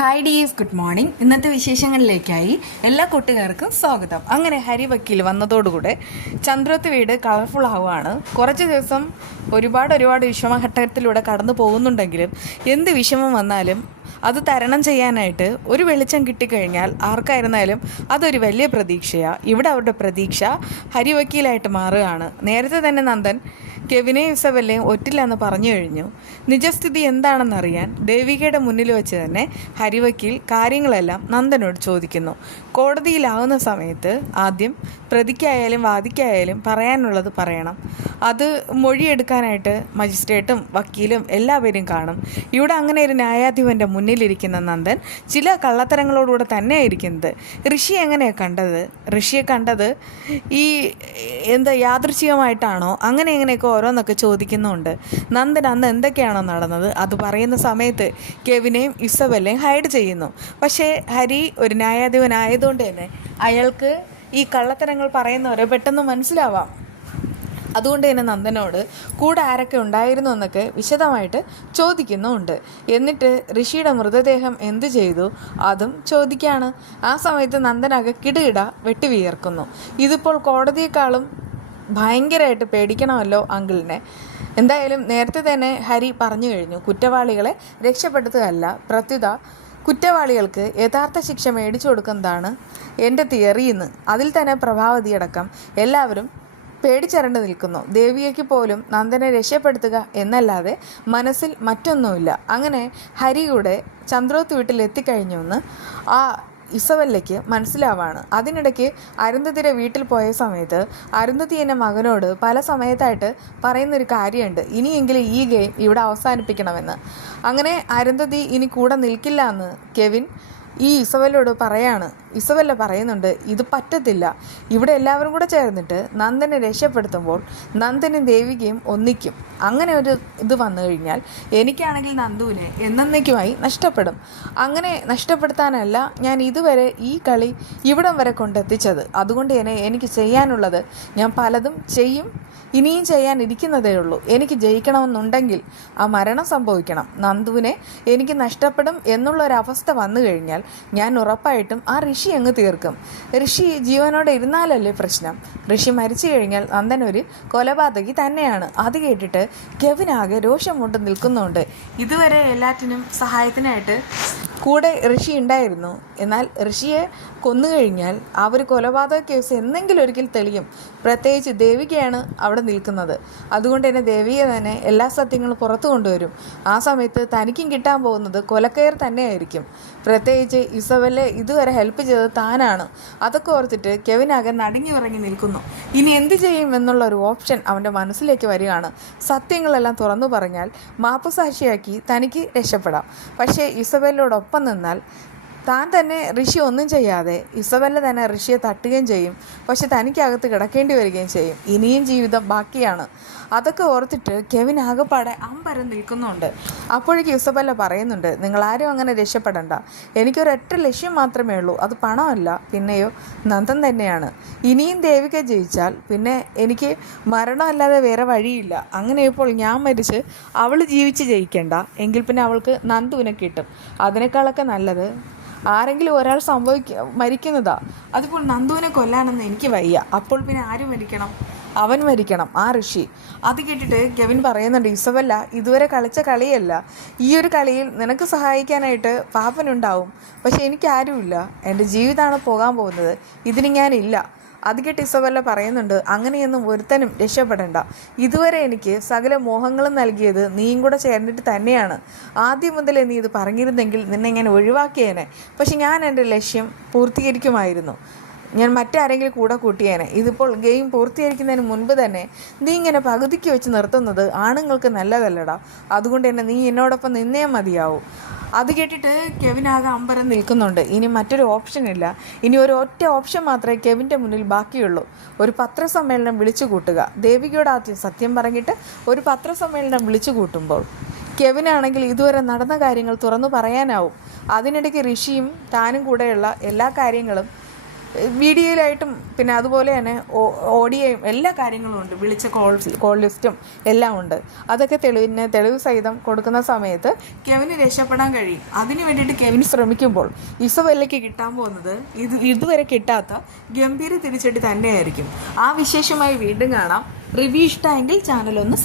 Hi dears, good morning. ഇന്നത്തെ വിശേഷങ്ങളിലേക്കായി എല്ലാ കൂട്ടുകാർക്കും സ്വാഗതം. അങ്ങനെ ഹരി വക്കീൽ വന്നതോടുകൂടെ ചന്ദ്രത്ത് വീട് കളർഫുൾ ആവുകയാണ്. കുറച്ച് ദിവസം ഒരുപാട് വിഷമഘട്ടത്തിലൂടെ കടന്നു പോകുന്നുണ്ടെങ്കിലും എന്ത് വിഷമം വന്നാലും അത് തരണം ചെയ്യാനായിട്ട് ഒരു വെളിച്ചം കിട്ടിക്കഴിഞ്ഞാൽ ആർക്കായിരുന്നാലും അതൊരു വലിയ പ്രതീക്ഷയാണ്. ഇവിടെ അവരുടെ പ്രതീക്ഷ ഹരി വക്കീലായിട്ട് മാറുകയാണ്. നേരത്തെ തന്നെ നന്ദൻ കെവിനെയും ഇസബെല്ലയും ഒറ്റില്ലെന്ന് പറഞ്ഞു കഴിഞ്ഞു. നിജസ്ഥിതി എന്താണെന്നറിയാൻ ദേവികയുടെ മുന്നിൽ വെച്ച് തന്നെ ഹരിവക്കീൽ കാര്യങ്ങളെല്ലാം നന്ദനോട് ചോദിക്കുന്നു. കോടതിയിലാവുന്ന സമയത്ത് ആദ്യം പ്രതിക്കായാലും വാദിക്കായാലും പറയാനുള്ളത് പറയണം. അത് മൊഴിയെടുക്കാനായിട്ട് മജിസ്ട്രേറ്റും വക്കീലും എല്ലാവരും കാണും. ഇവിടെ അങ്ങനെ ഒരു ന്യായാധിപൻ്റെ മുന്നിലിരിക്കുന്ന നന്ദൻ ചില കള്ളത്തരങ്ങളോടുകൂടെ തന്നെയാണ് ഇരിക്കുന്നത്. ഋഷി എങ്ങനെയാണ് കണ്ടത്? ഋഷിയെ കണ്ടത് ഈ യാദൃച്ഛികമായിട്ടാണോ? എങ്ങനെയൊക്കെ ഓരോന്നൊക്കെ ചോദിക്കുന്നുണ്ട്. നന്ദൻ അന്ന് എന്തൊക്കെയാണോ നടന്നത് അത് പറയുന്ന സമയത്ത് കെവിനെയും ഇസബെല്ലയും ഹൈഡ് ചെയ്യുന്നു. പക്ഷേ ഹരി ഒരു ന്യായാധിപനായതുകൊണ്ട് തന്നെ അയാൾക്ക് ഈ കള്ളത്തരങ്ങൾ പറയുന്നവരെ പെട്ടെന്ന് മനസ്സിലാവാം. അതുകൊണ്ട് തന്നെ നന്ദനോട് കൂടെ ആരൊക്കെ ഉണ്ടായിരുന്നു എന്നൊക്കെ വിശദമായിട്ട് ചോദിക്കുന്നുമുണ്ട്. എന്നിട്ട് ഋഷിയുടെ മൃതദേഹം എന്തു ചെയ്തു അതും ചോദിക്കുകയാണ്. ആ സമയത്ത് നന്ദനകെ കിടുകിട വെട്ടി വിയർക്കുന്നു. ഇതിപ്പോൾ കോടതിയെക്കാളും ഭയങ്കരമായിട്ട് പേടിക്കണമല്ലോ അങ്കിളിനെ. എന്തായാലും നേരത്തെ തന്നെ ഹരി പറഞ്ഞു കഴിഞ്ഞു, കുറ്റവാളികളെ രക്ഷപ്പെടുത്തുകയല്ല, പ്രത്യുത കുറ്റവാളികൾക്ക് യഥാർത്ഥ ശിക്ഷ മേടിച്ചു കൊടുക്കുന്നതാണ് എൻ്റെ തിയറിയെന്ന്. അതിൽ തന്നെ പ്രഭാവതിയടക്കം എല്ലാവരും പേടിച്ചരണ്ട് നിൽക്കുന്നു. ദേവിയയ്ക്ക് പോലും നന്ദനെ രക്ഷപ്പെടുത്തുക എന്നല്ലാതെ മനസ്സിൽ മറ്റൊന്നുമില്ല. അങ്ങനെ ഹരിയുടെ ചന്ദ്രോത്ത് വീട്ടിൽ എത്തിക്കഴിഞ്ഞുവെന്ന് ആ ഇസബെല്ലയ്ക്ക് മനസ്സിലാവാണ്. അതിനിടയ്ക്ക് അരുന്ധതിയുടെ വീട്ടിൽ പോയ സമയത്ത് അരുന്ധതി എന്നെ മകനോട് പല സമയത്തായിട്ട് പറയുന്നൊരു കാര്യമുണ്ട്, ഇനിയെങ്കിലും ഈ ഗെയിം ഇവിടെ അവസാനിപ്പിക്കണമെന്ന്. അങ്ങനെ അരുന്ധതി ഇനി കൂടെ നിൽക്കില്ല എന്ന് കെവിൻ ഈ ഇസബെല്ലയോട് പറയാണ്. ഇസബെല്ല പറയുന്നുണ്ട്, ഇത് പറ്റത്തില്ല, ഇവിടെ എല്ലാവരും കൂടെ ചേർന്നിട്ട് നന്ദനെ രക്ഷപ്പെടുത്തുമ്പോൾ നന്ദനും ദേവികയും ഒന്നിക്കും. അങ്ങനെ ഒരു ഇത് വന്നു കഴിഞ്ഞാൽ എനിക്കാണെങ്കിൽ നന്ദുവിനെ എന്നേക്കുമായി നഷ്ടപ്പെടും. അങ്ങനെ നഷ്ടപ്പെടുത്താനല്ല ഞാൻ ഇതുവരെ ഈ കളി ഇവിടം വരെ കൊണ്ടെത്തിച്ചത്. അതുകൊണ്ട് തന്നെ എനിക്ക് ചെയ്യാനുള്ളത് ഞാൻ പലതും ചെയ്യും, ഇനിയും ചെയ്യാനിരിക്കുന്നതേ ഉള്ളൂ. എനിക്ക് ജയിക്കണമെന്നുണ്ടെങ്കിൽ ആ മരണം സംഭവിക്കണം. നന്ദുവിനെ എനിക്ക് നഷ്ടപ്പെടും എന്നുള്ളൊരവസ്ഥ വന്നു കഴിഞ്ഞാൽ ഞാൻ ഉറപ്പായിട്ടും ആ ഋഷി അങ്ങ് തീർക്കും. ഋഷി ജീവനോടെ ഇരുന്നാലല്ലേ പ്രശ്നം. ഋഷി മരിച്ചു കഴിഞ്ഞാൽ നന്ദൻ ഒരു കൊലപാതകി തന്നെയാണ്. അത് കേട്ടിട്ട് കെവിനാകെ രോഷം കൊണ്ട് നിൽക്കുന്നുണ്ട്. ഇതുവരെ എല്ലാറ്റിനും സഹായത്തിനായിട്ട് കൂടെ ഋഷി ഉണ്ടായിരുന്നു. എന്നാൽ ഋഷിയെ കൊന്നുകഴിഞ്ഞാൽ ആ ഒരു കൊലപാതക കേസ് എന്തെങ്കിലും ഒരിക്കൽ തെളിയും. പ്രത്യേകിച്ച് ദേവികയാണ് അവിടെ നിൽക്കുന്നത്. അതുകൊണ്ട് തന്നെ ദേവിക തന്നെ എല്ലാ സത്യങ്ങളും പുറത്തു കൊണ്ടുവരും. ആ സമയത്ത് തനിക്കും കിട്ടാൻ പോകുന്നത് കൊലക്കയർ തന്നെയായിരിക്കും. പ്രത്യേകിച്ച് ഇസബെല്ലെ ഇതുവരെ ഹെൽപ്പ് ചെയ്തത് താനാണ്. അതൊക്കെ ഓർത്തിട്ട് കെവിനാകെ നടുങ്ങി ഇറങ്ങി നിൽക്കുന്നു. ഇനി എന്ത് ചെയ്യും എന്നുള്ള ഒരു ഓപ്ഷൻ അവൻ്റെ മനസ്സിലേക്ക് വരികയാണ്. സത്യങ്ങളെല്ലാം തുറന്നു പറഞ്ഞാൽ മാപ്പുസാക്ഷിയാക്കി തനിക്ക് രക്ഷപ്പെടാം. പക്ഷേ ഇസബെല്ലോടൊപ്പം നിന്നാൽ താൻ തന്നെ ഋഷി ഒന്നും ചെയ്യാതെ ഇസബെല്ല തന്നെ ഋഷിയെ തട്ടുകയും ചെയ്യും. പക്ഷെ തനിക്കകത്ത് കിടക്കേണ്ടി വരികയും ചെയ്യും. ഇനിയും ജീവിതം ബാക്കിയാണ്. അതൊക്കെ ഓർത്തിട്ട് കെവിൻ ആകെപ്പാടെ അമ്പരം നിൽക്കുന്നുണ്ട്. അപ്പോഴേക്കും ഇസബെല്ല പറയുന്നുണ്ട്, നിങ്ങളാരും അങ്ങനെ രക്ഷപ്പെടണ്ട, എനിക്കൊരൊറ്റ ലക്ഷ്യം മാത്രമേ ഉള്ളൂ, അത് പണമല്ല, പിന്നെയോ നന്ദൻ തന്നെയാണ്. ഇനിയും ദേവിക ജയിച്ചാൽ പിന്നെ എനിക്ക് മരണമല്ലാതെ വേറെ വഴിയില്ല. അങ്ങനെ ഇപ്പോൾ ഞാൻ മരിച്ച് അവൾ ജീവിച്ച് ജയിക്കേണ്ട എങ്കിൽ പിന്നെ അവൾക്ക് നന്ദുവിനെ കിട്ടും. അതിനേക്കാളൊക്കെ നല്ലത് ആരെങ്കിലും ഒരാൾ മരിക്കുന്നതാ. അതിപ്പോൾ നന്ദുവിനെ കൊല്ലാനെന്ന് എനിക്ക് വയ്യ. അപ്പോൾ പിന്നെ ആര് മരിക്കണം? അവൻ മരിക്കണം, ആ ഋഷി. അത് കേട്ടിട്ട് കെവിൻ പറയുന്നുണ്ട്, ഇസബെല്ല ഇതുവരെ കളിച്ച കളിയല്ല. ഈ ഒരു കളിയിൽ നിനക്ക് സഹായിക്കാനായിട്ട് പാപ്പനുണ്ടാവും, പക്ഷെ എനിക്കാരുമില്ല. എൻ്റെ ജീവിതമാണ് പോകാൻ പോകുന്നത്, ഇതിന് ഞാനില്ല. അത് കേട്ട് ഇസബെല്ല പറയുന്നുണ്ട്, അങ്ങനെയൊന്നും ഒരുത്തനും രക്ഷപ്പെടേണ്ട. ഇതുവരെ എനിക്ക് സകല മോഹങ്ങളും നൽകിയത് നീയും കൂടെ ചേർന്നിട്ട് തന്നെയാണ്. ആദ്യം മുതലേ നീ ഇത് പറഞ്ഞിരുന്നെങ്കിൽ നിന്നെ ഞാൻ ഒഴിവാക്കിയേനെ. പക്ഷെ ഞാൻ എൻ്റെ ലക്ഷ്യം പൂർത്തീകരിക്കുമായിരുന്നു. ഞാൻ മറ്റാരെങ്കിലും കൂടെ കൂട്ടിയേനെ. ഇതിപ്പോൾ ഗെയിം പൂർത്തീകരിക്കുന്നതിന് മുൻപ് തന്നെ നീ ഇങ്ങനെ പകുതിക്ക് വെച്ച് നിർത്തുന്നത് ആണുങ്ങൾക്ക് നല്ലതല്ലടാ. അതുകൊണ്ട് തന്നെ നീ എന്നോടൊപ്പം നിന്നേ മതിയാവും. അത് കേട്ടിട്ട് കെവിനാകെ അമ്പരം നിൽക്കുന്നുണ്ട്. ഇനി മറ്റൊരു ഓപ്ഷൻ ഇല്ല. ഇനി ഒരു ഒറ്റ ഓപ്ഷൻ മാത്രമേ കെവിൻ്റെ മുന്നിൽ ബാക്കിയുള്ളൂ. ഒരു പത്രസമ്മേളനം വിളിച്ചു കൂട്ടുക. ദേവികയോട് ആദ്യം സത്യം പറഞ്ഞിട്ട് ഒരു പത്രസമ്മേളനം വിളിച്ചു കൂട്ടുമ്പോൾ കെവിനാണെങ്കിൽ ഇതുവരെ നടന്ന കാര്യങ്ങൾ തുറന്നു പറയാനാവും. അതിനിടയ്ക്ക് ഋഷിയും താനും കൂടെയുള്ള എല്ലാ കാര്യങ്ങളും വീഡിയോയിലായിട്ടും പിന്നെ അതുപോലെ തന്നെ ഓഡിയോയും എല്ലാ കാര്യങ്ങളും ഉണ്ട്, വിളിച്ച കോൾ ലിസ്റ്റും എല്ലാം ഉണ്ട്. അതൊക്കെ തെളിവ് സഹിതം കൊടുക്കുന്ന സമയത്ത് കെവിന് രക്ഷപ്പെടാൻ കഴിയും. അതിന് വേണ്ടിയിട്ട് കെവിൻ ശ്രമിക്കുമ്പോൾ ഇസബെല്ലയ്ക്ക് കിട്ടാൻ പോകുന്നത് ഇതുവരെ കിട്ടാത്ത ഗംഭീര തിരിച്ചടി തന്നെയായിരിക്കും. ആ വിശേഷമായി വീണ്ടും കാണാം. റിവ്യൂ ഇഷ്ടമെങ്കിൽ ചാനൽ ഒന്ന്